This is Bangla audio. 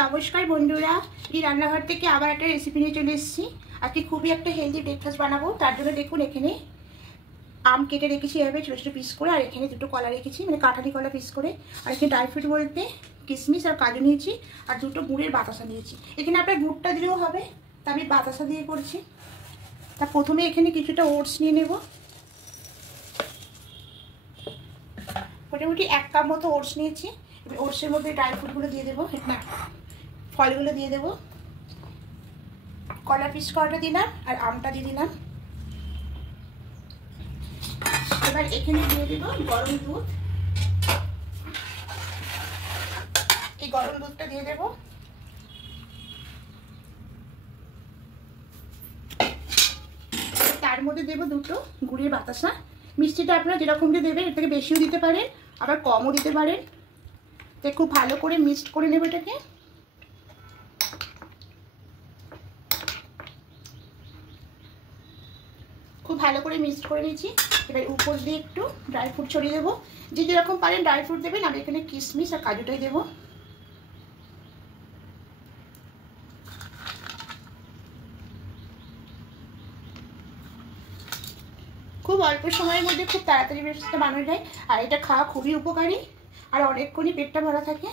নমস্কার বন্ধুরা, এই রান্নাঘর থেকে আবার একটা রেসিপি নিয়ে চলে এসেছি। আজকে খুবই একটা হেলদি ব্রেকফাস্ট বানাবো। তার জন্য দেখুন এখানে আম কেটে রেখেছি এভাবে ছোটো ছোটো পিস করে, আর এখানে দুটো কলা রেখেছি, মানে কাঁঠালি কলা পিস করে। আর এখানে ড্রাই ফ্রুট বলতে কিশমিশ আর কাজু নিয়েছি, আর দুটো গুড়ের বাতাসা নিয়েছি। এখানে আপনার গুড়টা দিলেও হবে, তা আমি বাতাসা দিয়ে করছি। তা প্রথমে এখানে কিছুটা ওটস নিয়ে নেব, মোটামুটি 1 কাপ মতো ওটস নিয়েছি। ওটসের মধ্যে ড্রাই ফ্রুটগুলো দিয়ে দেবো, না ফলগুলো দিয়ে দেবো। কলা পিস কলাটা দিলাম আর আমটা দিয়ে দিলাম। এবার এখানে দিয়ে দেবো গরম দুধ, এই গরম দুধটা দিয়ে দেবো। তার মধ্যে দেবো দুটো গুড়ের বাতাসা। মিষ্টিটা আপনারা যেরকম দিয়ে দেবেন, এর থেকে বেশিও দিতে পারেন, আবার কমও দিতে পারেন। তো খুব ভালো করে মিক্সড করে নেব এটাকে। খুব ভালো করে মিক্সড করে নিয়েছি। এবার উপর দিয়ে একটু ড্রাই ফ্রুট ছড়িয়ে দেবো, যে যেরকম পারেন ড্রাই ফ্রুট দেবেন। আমি এখানে কিশমিশ আর কাজুটাই দেবো। খুব অল্প সময়ের মধ্যে খুব তাড়াতাড়ি ব্রেকফাস্টটা বানানো যায়, আর এটা খাওয়া খুবই উপকারী, আর অনেকক্ষণই পেটটা ভরা থাকে।